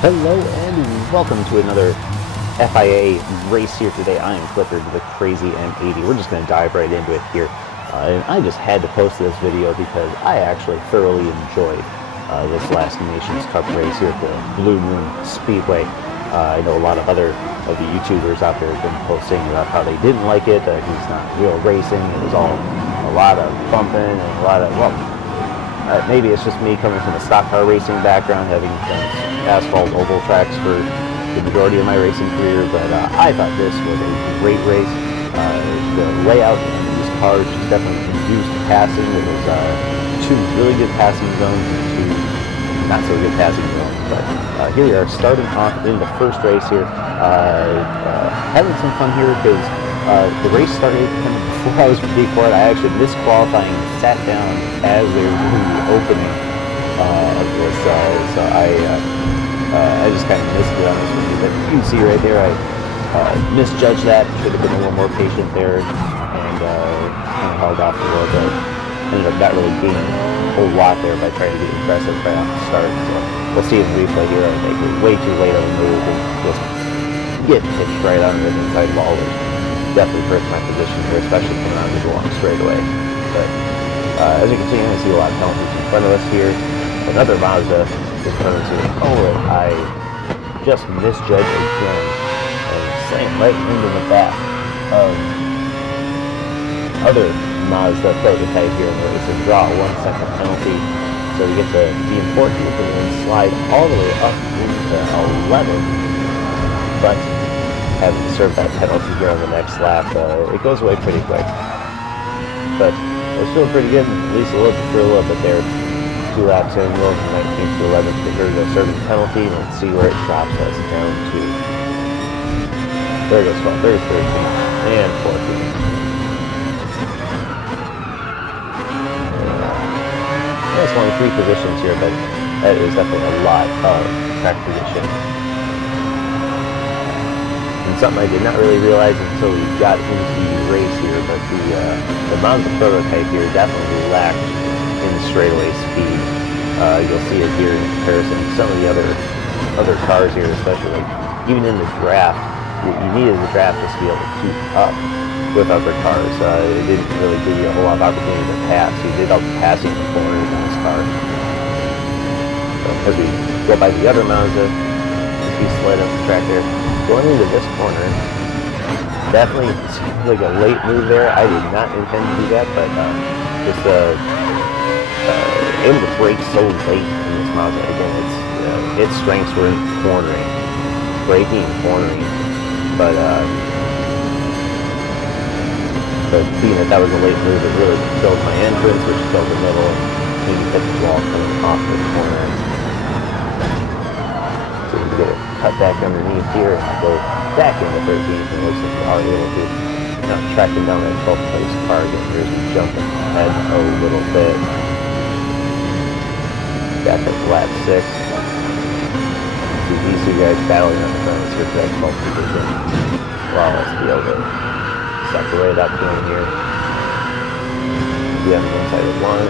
Hello and welcome to another FIA race here today. I am Clifford, the Crazy M80. We're just going to dive right into it here. And I just had to post this video because I actually thoroughly enjoyed this last Nations Cup race here at the Blue Moon Speedway. I know a lot of other of the YouTubers out there have been posting about how they didn't like it, that it's not real racing. It was all a lot of bumping and a lot of, well, maybe it's just me coming from a stock car racing background, having done asphalt oval tracks for the majority of my racing career, but I thought this was a great race. The layout of these cars just definitely induced passing. It was two really good passing zones and two not so good passing zones. But here we are starting off in the first race here, having some fun here because the race started kind of before I was ready for it. I actually missed qualifying and sat down as they were doing the opening of this, so I just kind of missed it on this one. But you can see right there, I misjudged that. Should have been a little more patient there and kind of held off a little bit. Ended up not really gaining a whole lot there by trying to get aggressive right off the start. So we'll see in the replay here. I think we're way too late on the move and just get pitched right on the inside wall. Definitely hurts my position here, especially coming out of the long straightaway. But as you can see, I see a lot of penalties in front of us here. Another Mazda in front of us here. Oh, I just misjudged again and slammed right into the back of other Mazda prototype here in the race and draw a 1 second penalty. So we get to the important and then slide all the way up into 11. But having served that penalty here on the next lap, it goes away pretty quick. But I was feeling pretty good, at least a little bit there. 2 laps in, going from 19th to 11th. But here we go, serving the penalty. Let's see where it drops us down to. There it goes, 12th, there's 13th, and 14th. That's only 3 positions here, but that is definitely a lot of track position. And something I did not really realize until we got into the race here, but the Mazda prototype here definitely lacked in straightaway speed. You'll see it here in comparison to some of the other cars here, especially like even in the draft, you needed the draft just to be able to keep up with other cars. It didn't really give you a whole lot of opportunity to pass. You did all the passing the corners in this car. So as we go by the other Mazda, we slid up the track there. Going into this corner, definitely like a late move there. I did not intend to do that, but just able to brake so late in this Mazda. Again, its strengths were in cornering, braking and cornering, but being that was a late move, it really killed my entrance, which killed the middle, and maybe hit the wall coming off the corner. So we get it cut back underneath here and go back into 13th, and it looks like we are able to tracking down that 12th place car again. Here's me jumping ahead a little bit. Back up lap 6. See these two guys battling on the front here for that 12th position. Wow, let's be able to separate up to him here. Be on the inside of 1.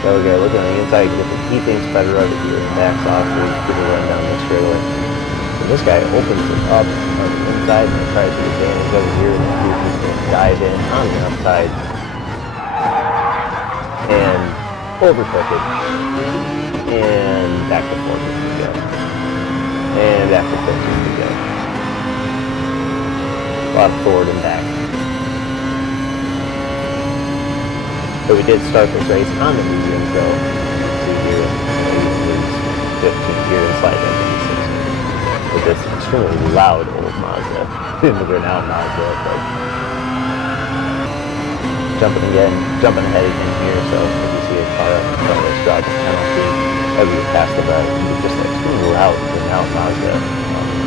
The other guy looking on the inside, he thinks better of it here and backs off, so he's going to run down this straightaway. And this guy opens it up on the inside and tries to advantage over here, and then he's going to dive in on the outside and overtook it. And back to 14th we go. And back to 15th we go. A lot of forward and back. So we did start this race on the medium, so you can see here, we lose 15th here and slide into the 16th. With this extremely loud old Mazda, the renowned Mazda, but jumping ahead again here, so if you see a car up in front of us drop a penalty, as we passed the red, it was just extremely loud, renowned Mazda.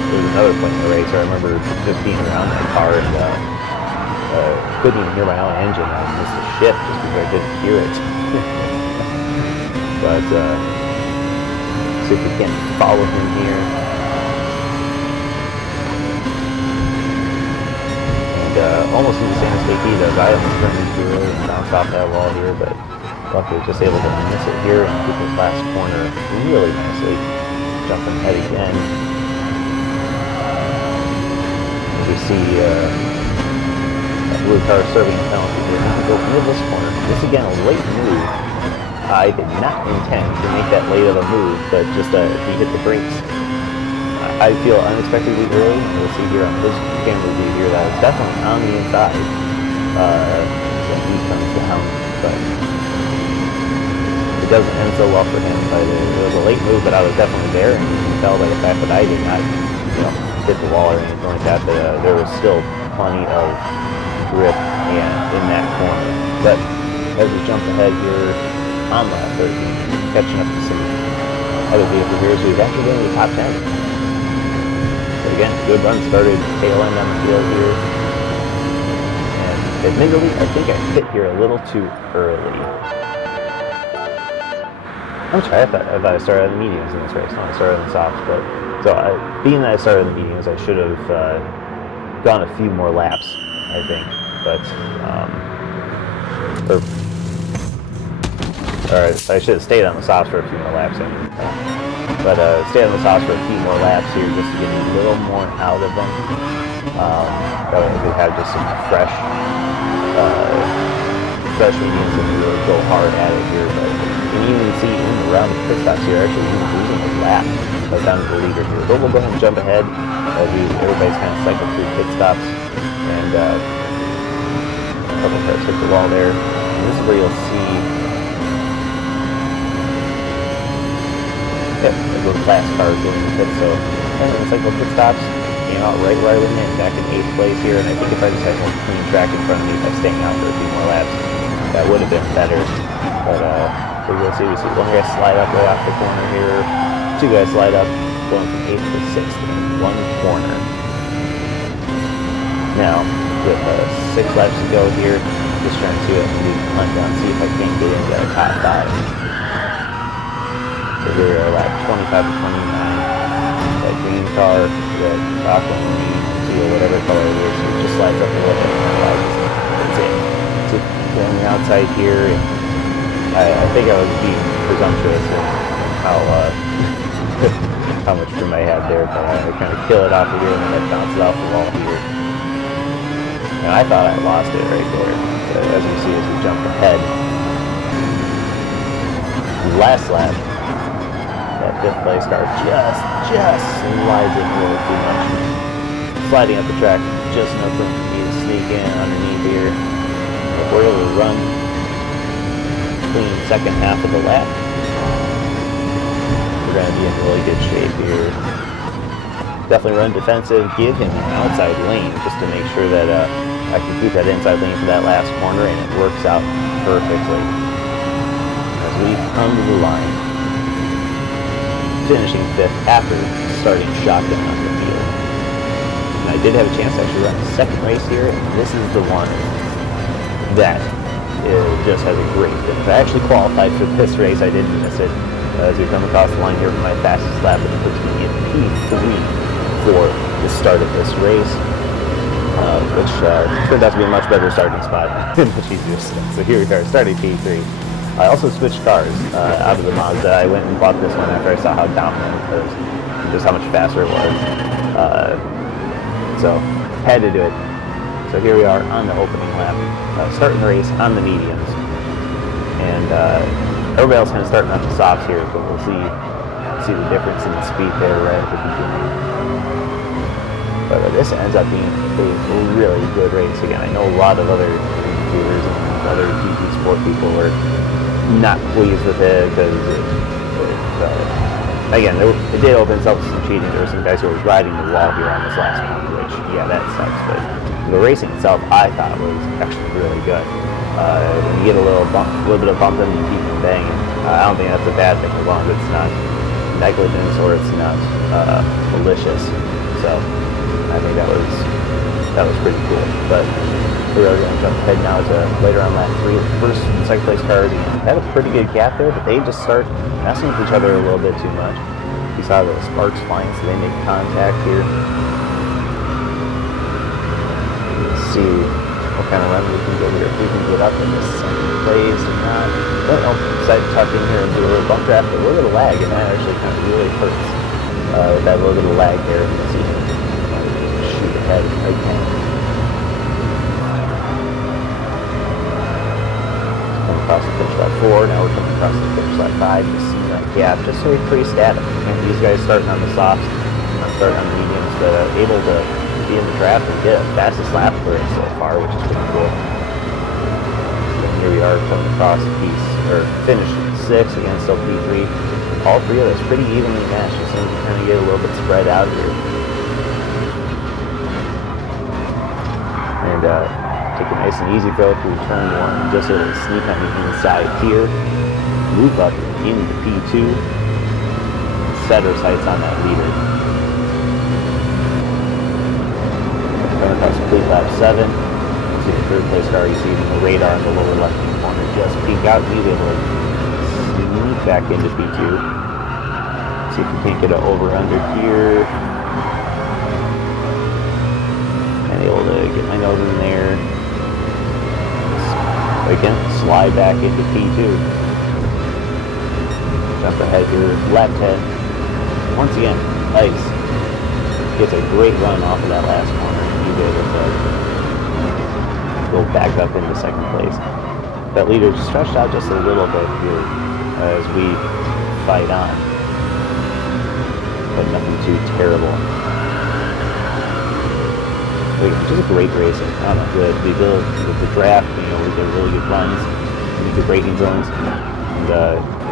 There was another point in the race, I remember just being around that car and couldn't even hear my own engine. I missed the shift just because I didn't hear it. But see if we can follow him here. And almost in the same mistake he does. I almost turned into it and bounced off that wall here, but luckily just able to miss it here and get this last corner really nicely. jumping ahead again. We see that blue car serving a penalty here. Now go into this corner. This again a late move. I did not intend to make that late of a move, but just he hit the brakes. I feel unexpectedly early. We'll see here on this camera view here that it's definitely on the inside. When he comes down, but it doesn't end so well for him. But it was a late move, but I was definitely there, and you can tell by the fact that I did not, hit the wall or anything like that. But there was still plenty of grip in that corner. But as we jump ahead here on lap 13, catching up to some other vehicles here, so we've actually been in the top 10. But again, good run started tail end on the field here. Admittedly, I think I hit here a little too early. I'm sorry, I thought I started on the mediums in this race. No, I started on the softs, but being that I started on the mediums, I should have gone a few more laps, I think. But I should have stayed on the softs for a few more laps. But stay on the softs for a few more laps here just to get a little more out of them. That way I could have just some fresh mediums and really go hard at it here. But you can even see in the round of pit stops here, actually even losing a lap down to the leader here. But we'll go ahead and jump ahead as everybody's kind of cycled through pit stops. And a couple cars hit the wall there. And this is where you'll see those last cars going to pit. So anyway, cycle pit stops. Came out right where I was in, back in 8th place here, and I think if I just had more clean track in front of me by staying out for a few more laps, that would have been better. But so you'll see, we see one guy slide up right off the corner here, two guys slide up, going from 8th to 6th in one corner. Now, with 6 laps to go here, just trying to hunt down, see if I can't get into the top 5. So here we are, lap 25 to 29. That green car, that aquamarine, teal, whatever color it is, it just slides up a little bit and that's it. So on the outside here, I think I was being presumptuous in how much room I had there, but I kind of kill it off of here and then I bounce it off the wall here. And I thought I lost it right there, but as you see as we jump ahead, last lap, that 5th place car just slides in really too much. Sliding up the track just enough for me to sneak in underneath here. If we're able to run clean second half of the lap, we're going to be in really good shape here. Definitely run defensive, give him an outside lane just to make sure that I can keep that inside lane for that last corner, and it works out perfectly. As we come to the line, finishing 5th after starting shotgun on the field. And I did have a chance to actually run a second race here, and this is the one that just has a great finish. I actually qualified for this race, I didn't miss it. As we come across the line here for my fastest lap, it puts me in P3 for the start of this race, which turned out to be a much better starting spot than what she's used to. So here we are, starting P3. I also switched cars out of the Mazda. I went and bought this one after I saw how dominant it was, just how much faster it was. So, had to do it. So here we are on the opening lap, starting the race on the mediums. And everybody else kind of starting on the softs here, but we'll see the difference in the speed there right at the beginning. But this ends up being a really good race. Again, I know a lot of other viewers and other GT sport people were not pleased with it because again, it did open itself to some cheating. There were some guys who were riding the wall here on this last one, which, yeah, that sucks. But the racing itself, I thought was actually really good. When you get a little bit of bumping, you keep them banging. I don't think that's a bad thing as long as it's not negligence or it's not malicious. So I think that was pretty cool. But we're really going to jump ahead now to later on lap 3. The first and second place cars had a pretty good gap there, but they just start messing with each other a little bit too much. You saw the sparks flying, so they make contact here. Let's see what kind of run we can get here. If we can get up in this second place or not. But I'll decide to tuck in here and do a little bump draft, but a little bit of lag, and that actually kind of really hurts. with that little bit of lag there. You can see him shoot ahead right now. Coming across the finish lap 4, now we're coming across the finish lap 5. You see that gap just so pretty static. And these guys starting on the softs, starting on the mediums, but able to be in the draft and get a fastest lap for it so far, which is pretty cool. And here we are coming across finish 6, again still P3. All three of us pretty evenly matched. Just seem to kind of get a little bit spread out here. And take a nice and easy throw through turn 1. Just able to sneak on the inside here. Move up into P2. Set our sights on that leader. Coming across complete lap 7. See the third place car, you see the radar in the lower left-hand corner just peek out. He's able to sneak back into P2. See if we can't get it over under here. And able to get my nose in there. Again, slide back into P2. Jump ahead here, left head. Once again, Ice gets a great run off of that last corner. He's able to go back up into second place. That leader stretched out just a little bit here as we fight on. But nothing too terrible. Just a great racing. I don't know, the ability with the draft, we get really good runs, we get braking zones. And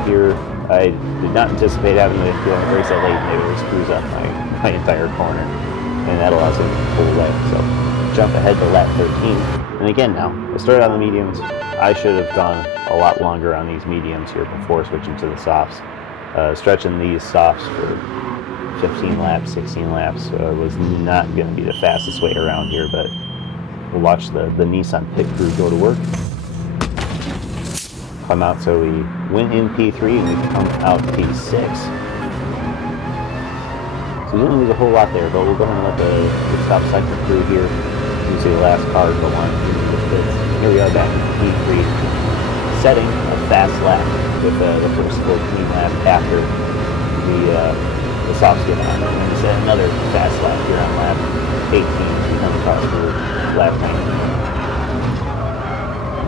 here, I did not anticipate having to go and race that late, and it screws up my entire corner. And that allows him to pull away. So jump ahead to lap 13. And again now, I started on the mediums. I should have gone a lot longer on these mediums here before switching to the softs. Stretching these softs for 15 laps, 16 laps was not going to be the fastest way around here, but we'll watch the Nissan pit crew go to work. Come out, so we went in P3 and we come out P6. So we didn't lose a whole lot there, but we'll go ahead and let the stop cycle crew here. You see the last car go on into the pits. Here we are back in P3, setting a fast lap with the first 14 lap after the softs get on. And we set another fast lap here on lap 18 as we come across to lap 19.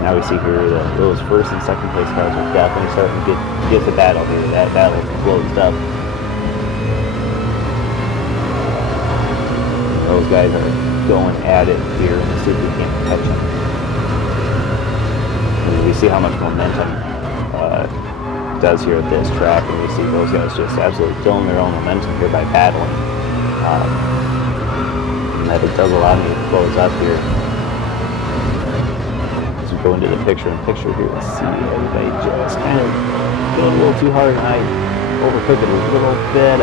Now we see here that those first and second place cars are definitely starting to get the battle here. That battle closed up. Those guys are going at it here, and see if we can't catch them. And we see how much momentum does here at this track, and we see those guys just absolutely killing their own momentum here by battling. And that it does allow me to close up here. As we go into the picture-in-picture here, and see everybody just kind of going a little too hard, and I overtook it a little bit. I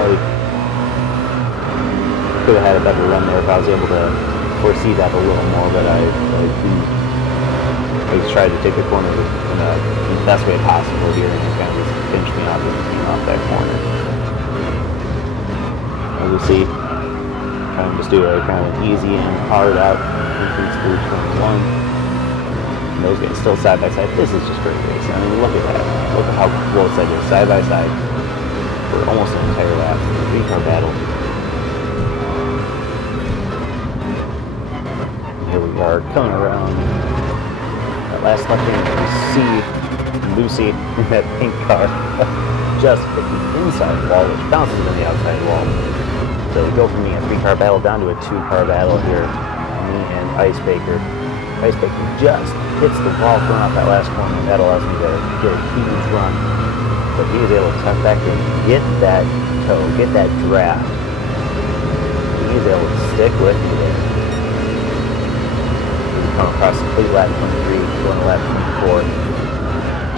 could have had a better run there if I was able to foresee that a little more, but I tried to take the corner in the best way possible here, and it kind of just pinched me off and came off that corner. As you see, kind of just do a kind of an easy in, hard out, increase through turn 1. And those guys still side by side. This is just great racing. I mean, look at that. Look at how close that is, side by side, for almost an entire lap. A 3-car battle. Here we are coming around that last left hand. We see Lucy in that pink car just hit the inside wall, which bounces in the outside wall. So we go from being a 3-car battle down to a 2-car battle here. Me and Ice Baker. Ice Baker just hits the wall going off that last corner, and that allows me to get a huge run. But he was able to tuck back in, get that toe, get that draft. He was able to stick with me there. Come across complete lap 23, going to lap 24.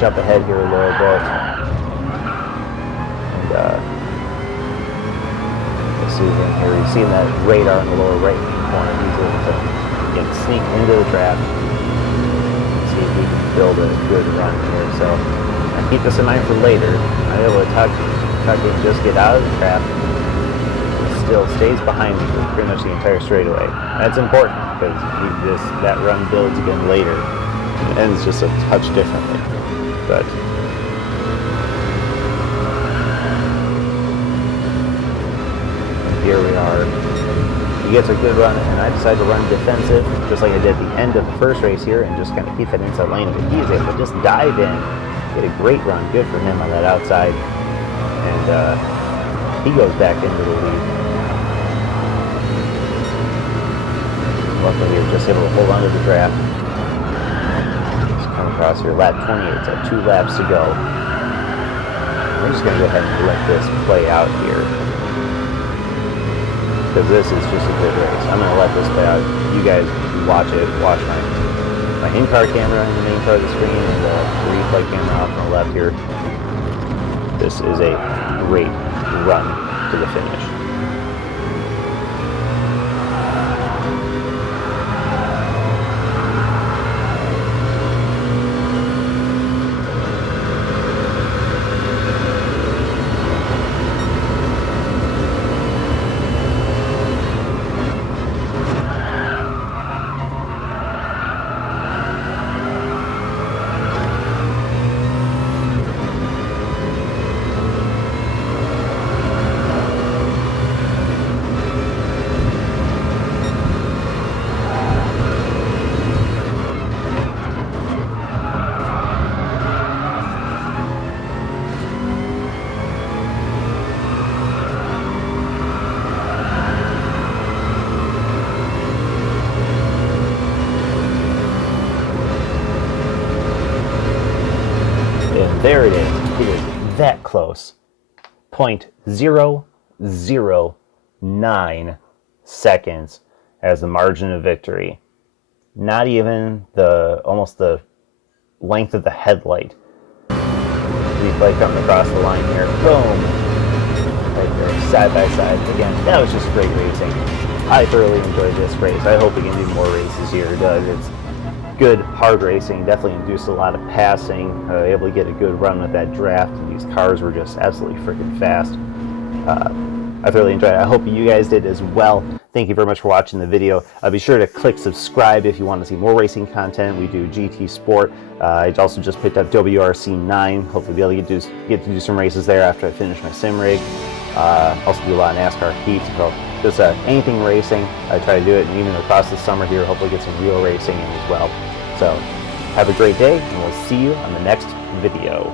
Jump ahead here a little bit. And let's see in here. You see that radar in the lower right corner. He's able to again sneak into the draft. See if we can build a good run here. So I keep this in mind for later. I'm able to tuck in, just get out of the draft. Still stays behind me for pretty much the entire straightaway. That's important because that run builds again later and ends just a touch differently. But car. He gets a good run, and I decide to run defensive, just like I did at the end of the first race here, and just kind of keep that inside lane. But he's able to just dive in, get a great run. Good for him on that outside, and he goes back into the lead. Luckily, we were just able to hold on to the draft. Just come across here, lap 28. So 2 laps to go. We're just going to go ahead and let this play out here, because this is just a good race. I'm going to let this play out. You guys watch it. Watch my in-car camera in the main part of the screen and the replay camera off on the left here. This is a great run to the finish. And there it is. It is that close. 0.009 seconds as the margin of victory. Not even almost the length of the headlight. Replay coming across the line here. Boom! Right there, side by side. Again, that was just great racing. I thoroughly enjoyed this race. I hope we can do more races here, Doug. It's good, hard racing. Definitely induced a lot of passing. Able to get a good run with that draft. These cars were just absolutely freaking fast. I thoroughly enjoyed it. I hope you guys did as well. Thank you very much for watching the video. Be sure to click subscribe if you want to see more racing content. We do GT Sport. I also just picked up WRC9. Hopefully be able to get to do some races there after I finish my sim rig. Also do a lot of NASCAR heats. So just anything racing, I try to do it. And even across the summer here, hopefully get some real racing in as well. So have a great day, and we'll see you on the next video.